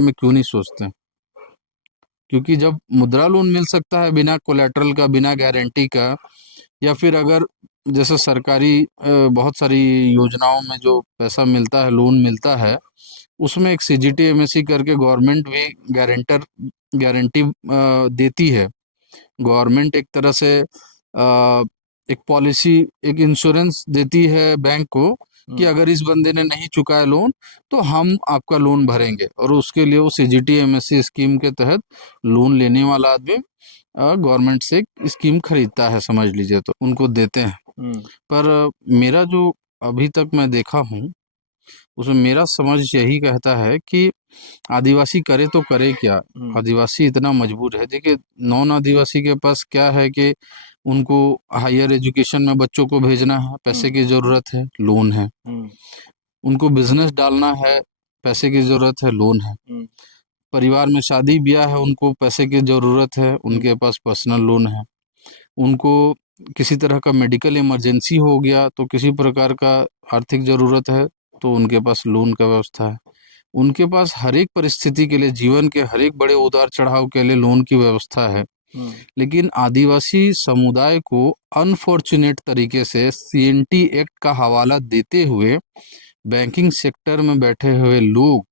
में क्यों नहीं सोचते हैं? क्योंकि जब मुद्रा लोन मिल सकता है बिना कोलेटरल का, बिना गारंटी का, या फिर अगर जैसे सरकारी बहुत सारी योजनाओं में जो पैसा मिलता है, लोन मिलता है, उसमें एक सीजीटी एमएससी करके गवर्नमेंट भी गारंटी देती है। गवर्नमेंट एक तरह से एक पॉलिसी, एक इंश्योरेंस देती है बैंक को कि अगर इस बंदे ने नहीं चुकाया लोन तो हम आपका लोन भरेंगे, और उसके लिए वो सीजीटी एमएससी स्कीम के तहत लोन लेने वाला आदमी गवर्नमेंट से एक स्कीम खरीदता है, समझ लीजिए, तो उनको देते हैं। पर मेरा जो अभी तक मैं देखा हूँ उसमें मेरा समझ यही कहता है कि आदिवासी करे तो करे क्या। आदिवासी इतना मजबूर है। देखिए, नॉन आदिवासी के पास क्या है कि उनको हायर एजुकेशन में बच्चों को भेजना है, पैसे की जरूरत है, लोन है। उनको बिजनेस डालना है, पैसे की जरूरत है, लोन है। परिवार में शादी ब्याह है, उनको पैसे की जरूरत है, उनके पास पर्सनल लोन है। उनको किसी तरह का मेडिकल इमरजेंसी हो गया तो किसी प्रकार का आर्थिक जरूरत है तो उनके पास लोन का व्यवस्था है। उनके पास हर एक परिस्थिति के लिए, जीवन के हर एक बड़े उतार चढ़ाव के लिए लोन की व्यवस्था है। लेकिन आदिवासी समुदाय को अनफॉर्चुनेट तरीके से सीएनटी एक्ट का हवाला देते हुए बैंकिंग सेक्टर में बैठे हुए लोग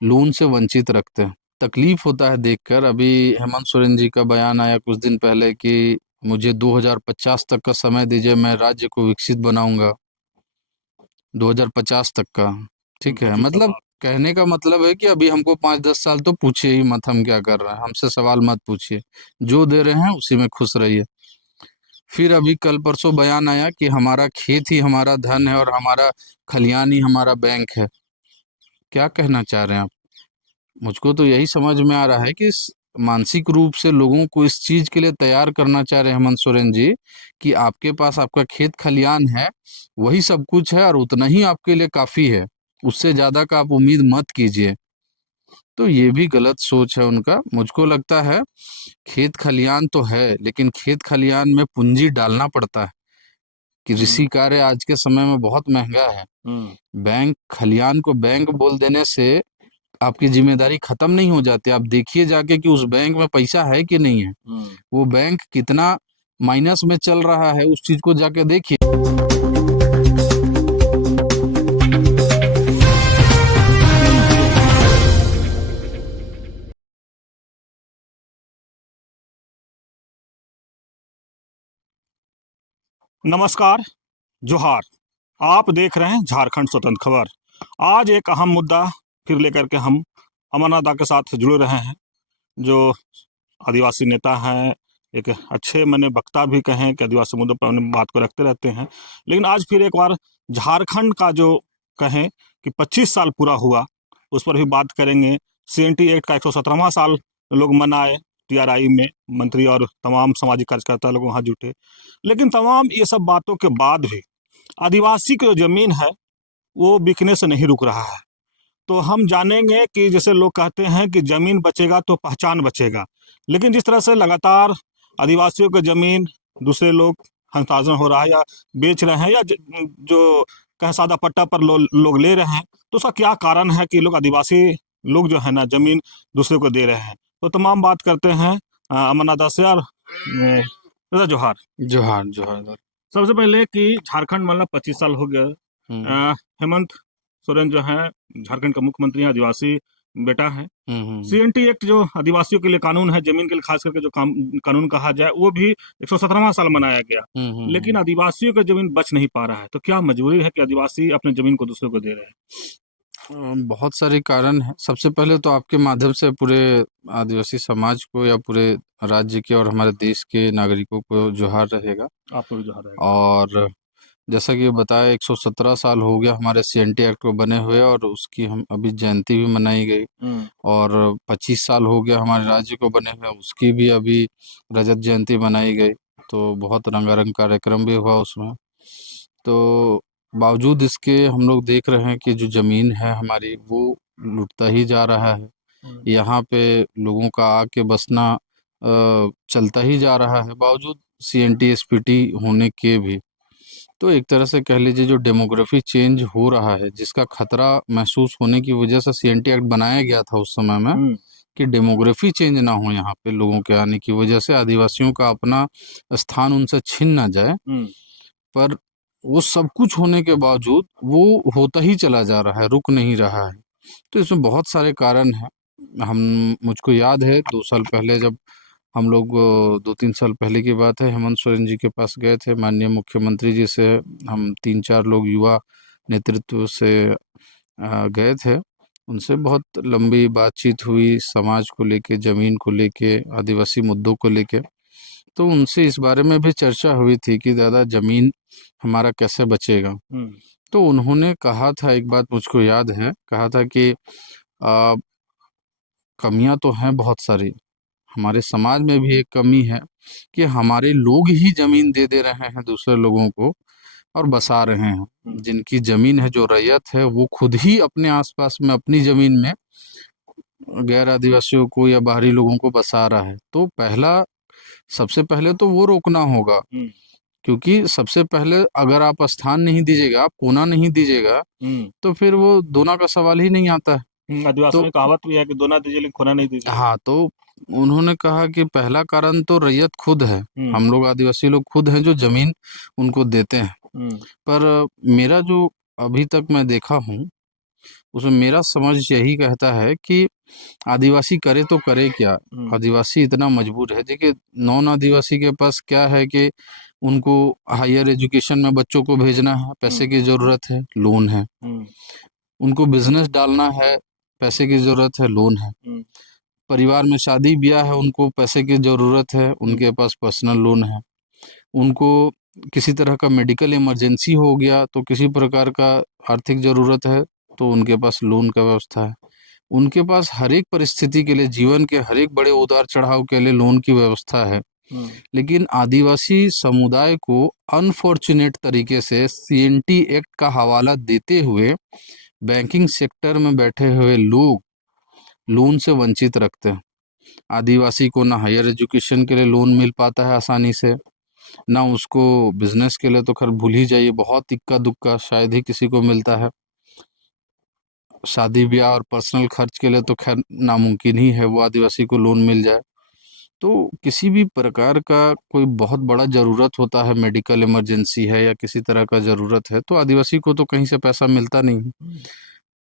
लोन से वंचित रखते हैं। तकलीफ होता है देखकर। अभी हेमंत सोरेन जी का बयान आया कुछ दिन पहले कि मुझे 2050 तक का समय दीजिए, मैं राज्य को विकसित बनाऊंगा। 2050 तक का, ठीक है। मतलब कहने का मतलब है कि अभी हमको 5-10 साल तो पूछिए ही मत हम क्या कर रहे हैं, हमसे सवाल मत पूछिए, जो दे रहे हैं उसी में खुश रहिए। फिर अभी कल परसों बयान आया कि हमारा खेत ही हमारा धन है और हमारा खलियान ही हमारा बैंक है। क्या कहना चाह रहे हैं आप? मुझको तो यही समझ में आ रहा है कि मानसिक रूप से लोगों को इस चीज के लिए तैयार करना चाह रहे हैं हेमंत सोरेन जी कि आपके पास आपका खेत खलियान है, वही सब कुछ है और उतना ही आपके लिए काफी है, उससे ज्यादा का आप उम्मीद मत कीजिए। तो ये भी गलत सोच है उनका। मुझको लगता है खेत खलियान तो है, लेकिन खेत खलियान में पूंजी डालना पड़ता है। कृषि कार्य आज के समय में बहुत महंगा है। बैंक खलियान को बैंक बोल देने से आपकी जिम्मेदारी खत्म नहीं हो जाती। आप देखिए जाके कि उस बैंक में पैसा है कि नहीं है, वो बैंक कितना माइनस में चल रहा है, उस चीज को जाके देखिए। नमस्कार, जोहार। आप देख रहे हैं झारखंड स्वतंत्र खबर। आज एक अहम मुद्दा फिर लेकर के हम अमरनाथ दा के साथ जुड़े रहे हैं, जो आदिवासी नेता हैं, एक अच्छे माने वक्ता भी कहें कि आदिवासी मुद्दों पर अपनी बात को रखते रहते हैं। लेकिन आज फिर एक बार झारखंड का जो कहें कि 25 साल पूरा हुआ, उस पर भी बात करेंगे। सीएनटी एक्ट का 117वां साल लोग मनाए, टीआरआई में मंत्री और तमाम सामाजिक कार्यकर्ता लोग वहाँ जुटे। लेकिन तमाम ये सब बातों के बाद भी आदिवासी की जो जमीन है वो बिकने से नहीं रुक रहा है। तो हम जानेंगे कि जैसे लोग कहते हैं कि जमीन बचेगा तो पहचान बचेगा, लेकिन जिस तरह से लगातार आदिवासियों की जमीन दूसरे लोग हस्तांतरण हो रहा है या बेच रहे हैं, या जो कह सादा पट्टा पर लोग ले रहे हैं, तो उसका क्या कारण है कि लोग आदिवासी लोग जो है ना जमीन दूसरे को दे रहे हैं। तो तमाम बात करते हैं अमरनाथ दास से। और दादा जोहार। जोहार जोहार। सबसे पहले कि झारखंड मतलब 25 साल हो गया। हेमंत सोरेन जो है झारखंड का मुख्यमंत्री है, आदिवासी बेटा है। सीएनटी एक्ट जो आदिवासियों के लिए कानून है, जमीन के लिए खास करके जो कानून कहा जाए, वो भी 117वां साल मनाया गया। लेकिन आदिवासियों का जमीन बच नहीं पा रहा है। तो क्या मजबूरी है कि आदिवासी अपने जमीन को दूसरे को दे रहे हैं? बहुत सारे कारण हैं। सबसे पहले तो आपके माध्यम से पूरे आदिवासी समाज को या पूरे राज्य के और हमारे देश के नागरिकों को जोहार रहेगा। आपको भी जोहार रहेगा। और जैसा कि बताया, 117 साल हो गया हमारे सीएनटी एक्ट को बने हुए, और उसकी हम अभी जयंती भी मनाई गई। और 25 साल हो गया हमारे राज्य को बने हुए, उसकी भी अभी रजत जयंती मनाई गई। तो बहुत रंगारंग कार्यक्रम भी हुआ उसमें। तो बावजूद इसके हम लोग देख रहे हैं कि जो जमीन है हमारी वो लुटता ही जा रहा है। यहाँ पे लोगों का आके बसना चलता ही जा रहा है, बावजूद सीएनटी एसपीटी होने के भी। तो एक तरह से कह लीजिए जो डेमोग्राफी चेंज हो रहा है, जिसका खतरा महसूस होने की वजह से सीएनटी एक्ट बनाया गया था उस समय में, कि डेमोग्राफी चेंज ना हो यहाँ पे लोगों के आने की वजह से, आदिवासियों का अपना स्थान उनसे छीन ना जाए। पर वो सब कुछ होने के बावजूद वो होता ही चला जा रहा है, रुक नहीं रहा है। तो इसमें बहुत सारे कारण हैं। मुझको याद है 2 साल पहले जब हम लोग 2-3 साल पहले की बात है, हेमंत सोरेन जी के पास गए थे, माननीय मुख्यमंत्री जी से हम 3-4 लोग युवा नेतृत्व से गए थे। उनसे बहुत लंबी बातचीत हुई समाज को लेके, ज़मीन को लेके, आदिवासी मुद्दों को लेके। तो उनसे इस बारे में भी चर्चा हुई थी कि दादा ज़मीन हमारा कैसे बचेगा? तो उन्होंने कहा था, एक बात मुझको याद है, कहा था कि कमियाँ तो हैं बहुत सारी, हमारे समाज में भी एक कमी है कि हमारे लोग ही ज़मीन दे रहे हैं दूसरे लोगों को और बसा रहे हैं। जिनकी ज़मीन है, जो रैयत है, वो खुद ही अपने आस-पास में अपनी ज़मीन में गैर आदिवासियों को या बाहरी लोगों को बसा रहा है। तो सबसे पहले तो वो रोकना होगा, क्योंकि सबसे पहले अगर आप स्थान नहीं दीजिएगा, आप कोना नहीं दीजिएगा, तो फिर वो दोना का सवाल ही नहीं आता है। आदिवासियों में कहावत भी है कि दोना दीजिए लेकिन खोना नहीं दीजिए। हाँ, तो उन्होंने कहा कि पहला कारण तो रैयत खुद है। हम लोग आदिवासी लोग खुद हैं जो ज़मीन उनको देते हैं। पर मेरा जो अभी तक मैं देखा हूँ, उसमें मेरा समझ यही कहता है कि आदिवासी करे तो करे क्या? आदिवासी इतना मजबूर है। देखिए, नॉन आदिवासी के पास क्या है कि उनको हायर एजुकेशन में बच्चों को भेजना है, पैसे की ज़रूरत है, लोन है। उनको बिज़नेस डालना है, पैसे की ज़रूरत है, लोन है। परिवार में शादी-ब्याह है, उनको पैसे की ज़रूरत है, उनके पास पर्सनल लोन है। उनको किसी तरह का मेडिकल इमरजेंसी हो गया, तो किसी प्रकार का आर्थिक ज़रूरत है, तो उनके पास लोन का व्यवस्था है। उनके पास हर एक परिस्थिति के लिए, जीवन के हर एक बड़े उतार-चढ़ाव के लिए लोन की व्यवस्था है। लेकिन आदिवासी समुदाय को अनफॉर्च्यूनेट तरीके से सीएनटी एक्ट का हवाला देते हुए बैंकिंग सेक्टर में बैठे हुए लोग लोन से वंचित रखते हैं। आदिवासी को ना हायर एजुकेशन के लिए लोन मिल पाता है आसानी से, ना उसको बिजनेस के लिए तो खैर भूल ही जाइए, बहुत इक्का-दुक्का शायद ही किसी को मिलता है। शादी ब्याह और पर्सनल खर्च के लिए तो खैर नामुमकिन ही है वो आदिवासी को लोन मिल जाए। तो किसी भी प्रकार का कोई बहुत बड़ा ज़रूरत होता है, मेडिकल इमरजेंसी है या किसी तरह का ज़रूरत है, तो आदिवासी को तो कहीं से पैसा मिलता नहीं है।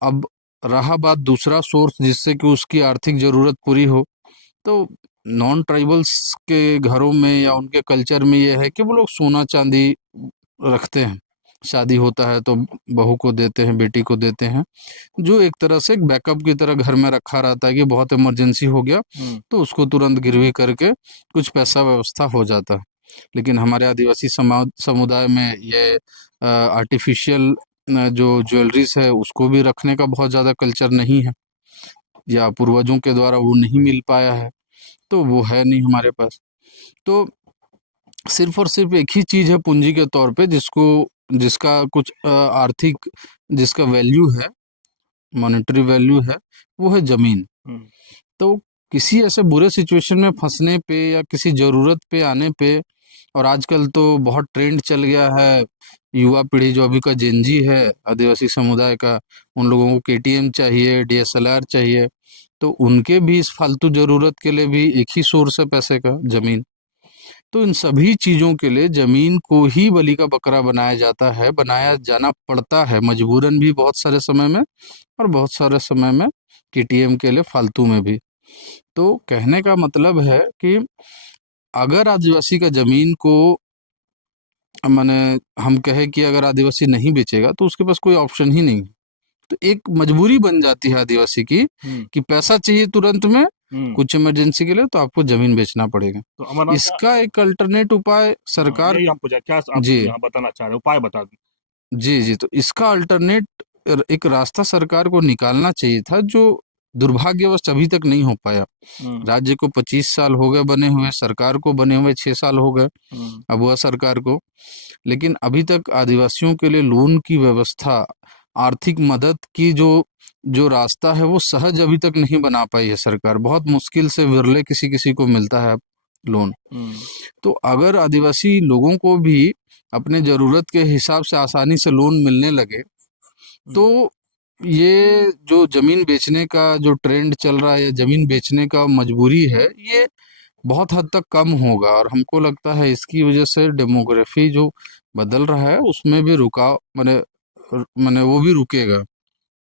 अब रहा बात दूसरा सोर्स जिससे कि उसकी आर्थिक ज़रूरत पूरी हो, तो नॉन ट्राइबल्स के घरों में या उनके कल्चर में ये है कि वो लोग सोना-चांदी रखते हैं। शादी होता है तो बहू को देते हैं, बेटी को देते हैं, जो एक तरह से एक बैकअप की तरह घर में रखा रहता है कि बहुत इमरजेंसी हो गया, तो उसको तुरंत गिरवी करके कुछ पैसा व्यवस्था हो जाता है। लेकिन हमारे आदिवासी समुदाय में ये आर्टिफ़िशियल जो ज्वेलरीज़ है, उसको भी रखने का बहुत ज़्यादा कल्चर नहीं है, या पूर्वजों के द्वारा वो नहीं मिल पाया है, तो वो है नहीं हमारे पास। तो सिर्फ़ और सिर्फ़ एक ही चीज़ है पूँजी के तौर पे, जिसका कुछ आर्थिक जिसका वैल्यू है, मॉनेटरी वैल्यू है, वो है ज़मीन। तो किसी ऐसे बुरे सिचुएशन में फँसने पे या किसी ज़रूरत पे आने पे, और आजकल तो बहुत ट्रेंड चल गया है, युवा पीढ़ी जो अभी का जेन ज़ी है आदिवासी समुदाय का, उन लोगों को केटीएम चाहिए, डीएसएलआर चाहिए, तो उनके भी इस फालतू ज़रूरत के लिए भी एक ही सोर्स है पैसे का, ज़मीन। तो इन सभी चीज़ों के लिए ज़मीन को ही बलि का बकरा बनाया जाता है, बनाया जाना पड़ता है, मजबूरन भी बहुत सारे समय में, और बहुत सारे समय में केटीएम के लिए फालतू में भी। तो कहने का मतलब है कि अगर आदिवासी का ज़मीन को माने हम कहें कि अगर आदिवासी नहीं बेचेगा, तो उसके पास कोई ऑप्शन ही नहीं है। तो एक मजबूरी बन जाती है आदिवासी की कि पैसा चाहिए तुरंत में, कुछ इमरजेंसी के लिए, तो आपको ज़मीन बेचना पड़ेगा। तो अमरनाथ इसका एक अल्टरनेट उपाय सरकार यही हम पूछा, क्या आप जी। यहाँ बताना चाह रहे हो, उपाय बता दें। जी, तो इसका अल्टरनेट एक रास्ता सरकार को निकालना चाहिए था, जो दुर्भाग्यवश अभी तक नहीं हो पाया। राज्य को 25 साल हो गए बने हुए, सरकार को बने हुए 6 साल हो गए, अबुआ सरकार को। लेकिन अभी तक आदिवासियों के लिए लोन की व्यवस्था, आर्थिक मदद की जो रास्ता है, वो सहज अभी तक नहीं बना पाई है सरकार। बहुत मुश्किल से विरले किसी-किसी को मिलता है लोन। तो अगर आदिवासी लोगों को भी अपने ज़रूरत के हिसाब से आसानी से लोन मिलने लगे, तो ये जो ज़मीन बेचने का जो ट्रेंड चल रहा है या ज़मीन बेचने का मजबूरी है, ये बहुत हद तक कम होगा। और हमको लगता है इसकी वजह से डेमोग्राफी जो बदल रहा है उसमें भी रुकाव माने वो भी रुकेगा।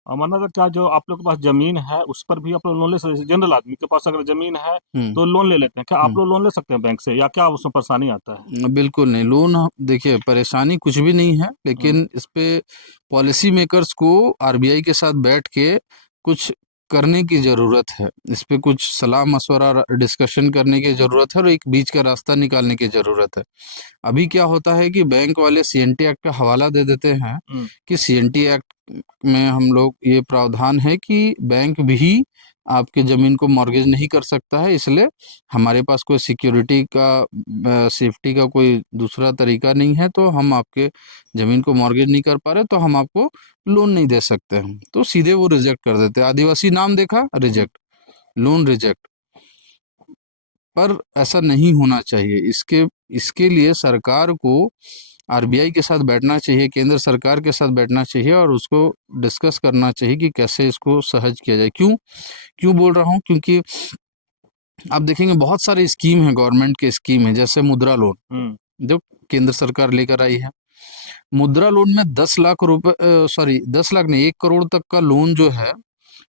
अमरनाथ, क्या जो आप लोग के पास जमीन है उस पर भी आप लोग लोन ले सकते हैं? जनरल आदमी के पास अगर जमीन है हम्म तो लोन ले लेते हैं क्या? आप हम्म लोग लोन ले सकते हैं बैंक से, या क्या उसमें परेशानी आता है? बिल्कुल नहीं। लोन देखिए, परेशानी कुछ भी नहीं है, हम्म लेकिन इस पे पॉलिसी मेकर्स को आरबीआई के साथ बैठ के कुछ करने की ज़रूरत है। इस पे कुछ सलाह मशवरा डिस्कशन करने की ज़रूरत है और एक बीच का रास्ता निकालने की ज़रूरत है। अभी क्या होता है कि बैंक वाले सीएनटी एक्ट का हवाला दे देते हैं हम्म कि सीएनटी एक्ट में हम लोग ये प्रावधान है कि बैंक भी आपके ज़मीन को मॉर्गेज नहीं कर सकता है, इसलिए हमारे पास कोई सिक्योरिटी का सेफ्टी का कोई दूसरा तरीका नहीं है, तो हम आपके ज़मीन को मॉर्गेज नहीं कर पा रहे, तो हम आपको लोन नहीं दे सकते हैं। तो सीधे वो रिजेक्ट कर देते हैं। आदिवासी नाम देखा, हम्म रिजेक्ट, लोन रिजेक्ट। पर ऐसा नहीं होना चाहिए। इसके इसके लिए सरकार को आरबीआई के साथ बैठना चाहिए, केंद्र सरकार के साथ बैठना चाहिए और उसको डिस्कस करना चाहिए कि कैसे इसको सहज किया जाए। क्यों क्यों बोल रहा हूँ? क्योंकि आप देखेंगे बहुत सारी स्कीम है, गवर्नमेंट की स्कीम है, जैसे मुद्रा लोन हम्म जो केंद्र सरकार लेकर आई है। मुद्रा लोन में 10 लाख रुपए, सॉरी 10 लाख नहीं, 1 करोड़ तक का लोन जो है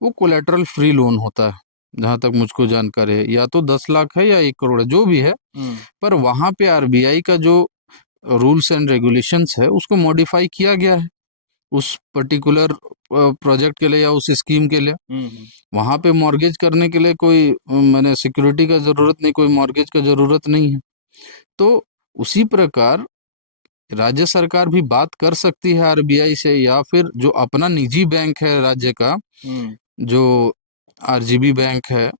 वो कोलेटरल फ्री लोन होता है, जहां तक मुझको जानकारी है। या तो 10 लाख है या 1 करोड़ है, जो भी है। हम्म पर वहां पे आरबीआई का जो रूल्स एंड रेगुलेशंस है उसको मॉडिफाई किया गया है उस पर्टिकुलर प्रोजेक्ट के लिए या उस स्कीम के लिए। हम्म वहां पे मॉर्गेज करने के लिए कोई मैंने सिक्योरिटी का जरूरत नहीं, कोई मॉर्गेज का जरूरत नहीं है। तो उसी प्रकार राज्य सरकार भी बात कर सकती है आरबीआई से, या फिर जो अपना निजी बैंक है राज्य का, हम्म जो आरजीबी बैंक है, अ,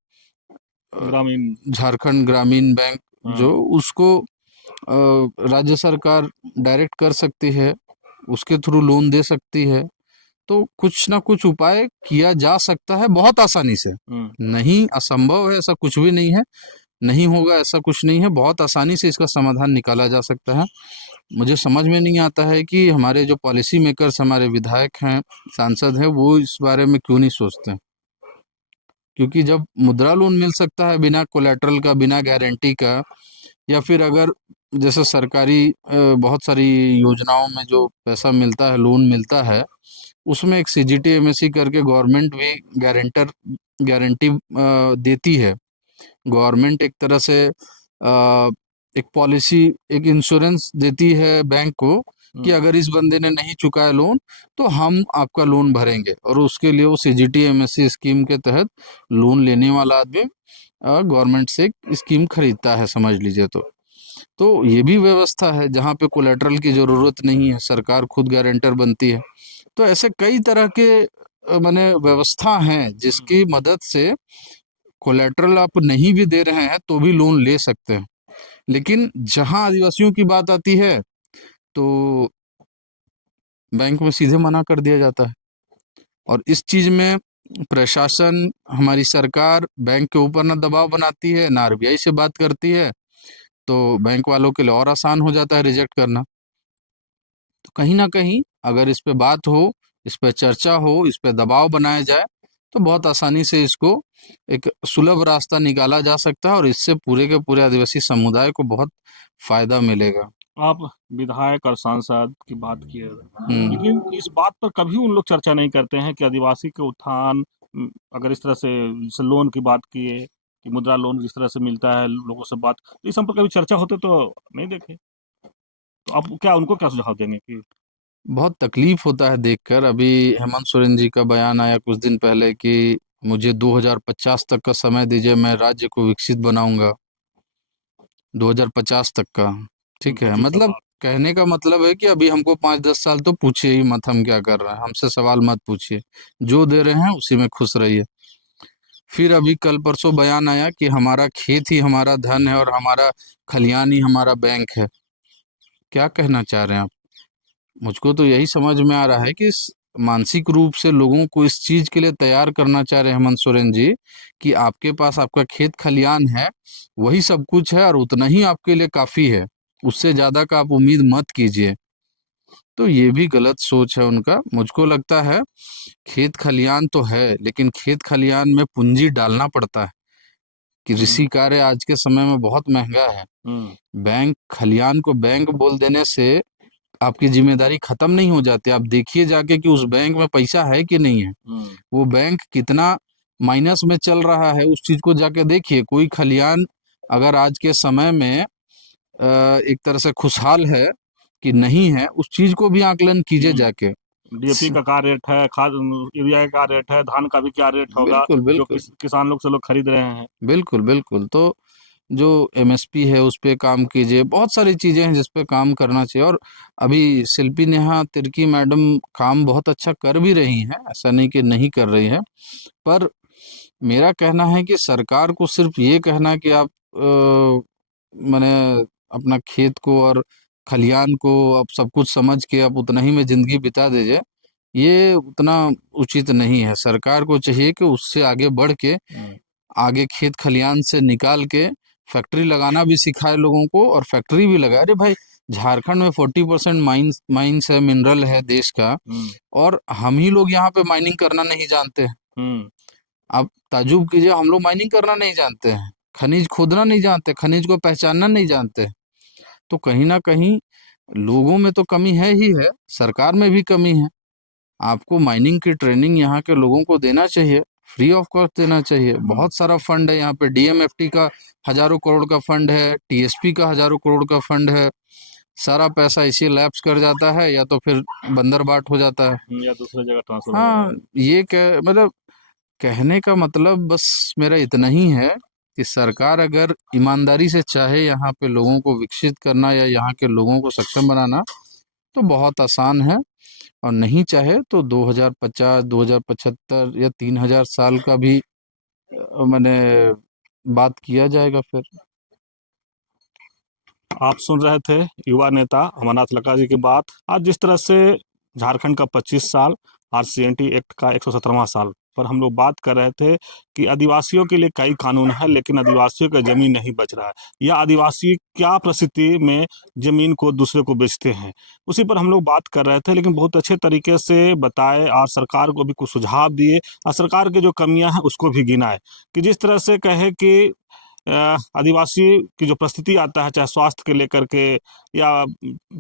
ग्रामीण। झारखंड ग्रामीण बैंक, जो हाँ। उसको राज्य सरकार डायरेक्ट कर सकती है, उसके थ्रू लोन दे सकती है। तो कुछ ना कुछ उपाय किया जा सकता है बहुत आसानी से। हम्म नहीं असंभव है, ऐसा कुछ भी नहीं है। नहीं होगा ऐसा कुछ नहीं है, बहुत आसानी से इसका समाधान निकाला जा सकता है। मुझे समझ में नहीं आता है कि हमारे जो पॉलिसी मेकर्स, हमारे विधायक हैं, सांसद हैं, वो इस बारे में क्यों नहीं सोचते हैं। क्योंकि जब मुद्रा लोन मिल सकता है बिना कोलेटरल का, बिना गारंटी का, या फिर अगर जैसे सरकारी बहुत सारी योजनाओं में जो पैसा मिलता है, लोन मिलता है, उसमें एक सीजीटी एमएससी करके गवर्नमेंट भी गारंटी देती है। गवर्नमेंट एक तरह से एक पॉलिसी, एक इंश्योरेंस देती है बैंक को कि हम्म अगर इस बंदे ने नहीं चुकाया लोन तो हम आपका लोन भरेंगे, और उसके लिए वो सीजीटी एमएससी स्कीम के तहत लोन लेने वाला आदमी गवर्नमेंट से स्कीम खरीदता है, समझ लीजिए। तो ये भी व्यवस्था है जहाँ पे कोलेटरल की जरूरत नहीं है, सरकार खुद गारंटर बनती है। तो ऐसे कई तरह के माने व्यवस्था हैं हम्म जिसकी मदद से कोलेटरल आप नहीं भी दे रहे हैं तो भी लोन ले सकते हैं। लेकिन जहां आदिवासियों की बात आती है तो बैंक में सीधे मना कर दिया जाता है। और इस चीज में प्रशासन, हमारी सरकार बैंक के ऊपर ना दबाव बनाती है, ना आरबीआई से बात करती है, तो बैंक वालों के लिए और आसान हो जाता है रिजेक्ट करना। तो कहीं ना कहीं अगर इस पे बात हो, इस पे चर्चा हो, इस पे दबाव बनाया जाए, तो बहुत आसानी से इसको एक सुलभ रास्ता निकाला जा सकता है और इससे पूरे के पूरे आदिवासी समुदाय को बहुत फायदा मिलेगा। आप विधायक और सांसद की बात किए, हम्म लेकिन इस बात पर कभी उन लोग चर्चा नहीं करते हैं कि आदिवासी के उत्थान, अगर इस तरह से जैसे लोन की बात किए कि मुद्रा लोन जिस तरह से मिलता है लोगों से बात, तो इस सब पर कभी चर्चा होते तो नहीं देखे। तो आप क्या उनको क्या सुझाव देंगे कि? बहुत तकलीफ होता है देखकर। अभी हेमंत सोरेन जी का बयान आया कुछ दिन पहले कि मुझे 2050 तक का समय दीजिए, मैं राज्य को विकसित बनाऊंगा। 2050 तक का, ठीक है। सोचिए मतलब सवाल। कहने का मतलब है कि अभी हमको 5-10 साल तो पूछिए ही मत हम क्या कर रहे हैं, हमसे सवाल मत पूछिए, जो दे रहे हैं उसी में खुश रहिए। फिर अभी कल परसों बयान आया कि हमारा खेत ही हमारा धन है और हमारा खलियान ही हमारा बैंक है। क्या कहना चाह रहे हैं आप? मुझको तो यही समझ में आ रहा है कि मानसिक रूप से लोगों को इस चीज के लिए तैयार करना चाह रहे हैं हेमंत सोरेन जी कि आपके पास आपका खेत खलियान है, वही सब कुछ है और उतना ही आपके लिए काफी है। उससे ज़्यादा का आप उम्मीद मत कीजिए। तो ये भी गलत सोच है उनका। मुझको लगता है खेत खलियान तो है, लेकिन खेत खलियान में पूंजी डालना पड़ता है। कृषि कार्य आज के समय में बहुत महंगा है। बैंक खलियान को बैंक बोल देने से आपकी जिम्मेदारी खत्म नहीं हो जाती। आप देखिए जाके कि उस बैंक में पैसा है कि नहीं है, वो बैंक कितना माइनस में चल रहा है, उस चीज को जाके देखिए। कोई खलियान अगर आज के समय में एक तरह से खुशहाल है कि नहीं है, उस चीज को भी आकलन कीजिए जाके। डीएपी का क्या रेट है, खाद यूरिया का क्या रेट है, धान का भी क्या रेट होगा बिल्कुल जो बिल्कुल किसान लोग से लोग खरीद रहे हैं। बिल्कुल बिल्कुल। तो जो एमएसपी है उस पे काम कीजिए। बहुत सारी चीजें हैं जिस पे काम करना चाहिए। और अभी शिल्पी नेहा तिर्की मैडम काम बहुत अच्छा कर भी रही हैं, ऐसा नहीं कि नहीं कर रही है। पर मेरा कहना है कि सरकार को सिर्फ ये कहना कि आप माने अपना खेत को और खलियान को आप सब कुछ समझ के आप उतना ही में जिंदगी बिता दीजिए, ये उतना उचित नहीं है। सरकार को चाहिए कि उससे आगे बढ़ के आगे खेत खलियान से निकाल के फैक्ट्री लगाना भी सिखाए लोगों को, और फैक्ट्री भी लगाए। अरे भाई, झारखंड में 40% माइंस है, मिनरल है देश का, और हम ही लोग यहाँ पे माइनिंग करना नहीं जानते हैं। आप ताजुब कीजिए, हम लोग माइनिंग करना नहीं जानते हैं, खनिज खोदना नहीं जानते, खनिज को पहचानना नहीं जानते। तो कहीं ना कहीं लोगों में तो कमी है ही है, सरकार में भी कमी है। आपको माइनिंग की ट्रेनिंग यहाँ के लोगों को देना चाहिए, फ्री ऑफ कॉस्ट देना चाहिए। बहुत सारा फंड है यहाँ पे, डीएमएफटी का हजारों करोड़ का फंड है, टीएसपी का हजारों करोड़ का फंड है। सारा पैसा इसी लैप्स कर जाता है, या तो फिर बंदरबाट हो जाता है, या दूसरी जगह ट्रांसफर हो हाँ। जाता है। ये क्या मतलब, कहने का मतलब बस मेरा इतना ही है कि सरकार अगर ईमानदारी से चाहे यहाँ पे लोगों को विकसित करना या यहाँ के लोगों को सक्षम बनाना, तो बहुत आसान है। और नहीं चाहे तो 2050, 2075 या 3000 साल का भी मैंने बात किया जाएगा फिर। आप सुन रहे थे युवा नेता अमरनाथ लखा जी की बात। आज जिस तरह से झारखंड का 25 साल, आरसीएनटी एक्ट का 117वां साल पर हम लोग बात कर रहे थे कि आदिवासियों के लिए कई कानून है, लेकिन आदिवासियों का जमीन नहीं बच रहा है, या आदिवासी क्या परिस्थिति में जमीन को दूसरे को बेचते हैं, उसी पर हम लोग बात कर रहे थे। लेकिन बहुत अच्छे तरीके से बताए और सरकार को भी कुछ सुझाव दिए, और सरकार के जो कमियां हैं उसको भी गिनाए। कि जिस तरह से कहे कि आदिवासी की जो परिस्थिति आता है, चाहे स्वास्थ्य के लेकर के या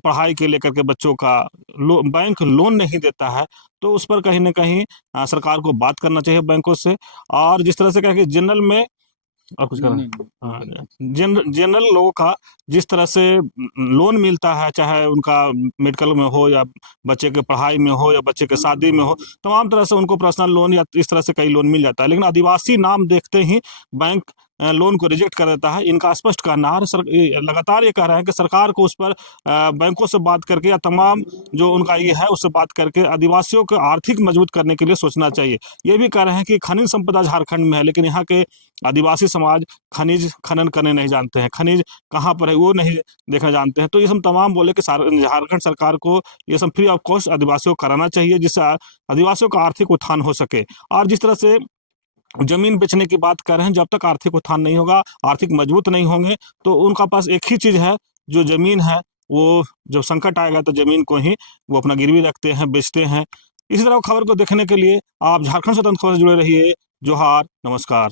पढ़ाई के लेकर के, बच्चों का बैंक लोन नहीं देता है, तो उस पर कहीं न कहीं सरकार को बात करना चाहिए बैंकों से। और जिस तरह से कहें कि जनरल में और कुछ करना हाँ, जनरल लोगों का जिस तरह से लोन मिलता है, चाहे उनका मेडिकल में हो या बच्चे के पढ़ाई में हो या बच्चे के शादी में हो, तमाम तरह से उनको पर्सनल लोन या इस तरह से कई लोन मिल जाता है। लेकिन आदिवासी नाम देखते ही बैंक लोन को रिजेक्ट कर देता है। इनका स्पष्ट कहना है, लगातार ये कह रहे हैं कि सरकार को उस पर बैंकों से बात करके या तमाम जो उनका ये है उससे बात करके आदिवासियों को आर्थिक मजबूत करने के लिए सोचना चाहिए। ये भी कह रहे हैं कि खनिज संपदा झारखंड में है, लेकिन यहाँ के आदिवासी समाज खनिज खनन करने नहीं जानते हैं, खनिज कहाँ पर है वो नहीं देखना जानते हैं। तो ये सब तमाम बोले कि झारखंड सरकार को ये सब फ्री ऑफ कॉस्ट आदिवासियों को कराना चाहिए, जिससे आदिवासियों का आर्थिक उत्थान हो सके। और जिस तरह से जमीन बेचने की बात कर रहे हैं, जब तक आर्थिक उत्थान नहीं होगा, आर्थिक मजबूत नहीं होंगे, तो उनका पास एक ही चीज है, जो जमीन है, वो जब संकट आएगा तो जमीन को ही वो अपना गिरवी रखते हैं, बेचते हैं। इसी तरह खबर को देखने के लिए आप झारखंड स्वतंत्र खबर से जुड़े रहिए। जोहार, नमस्कार।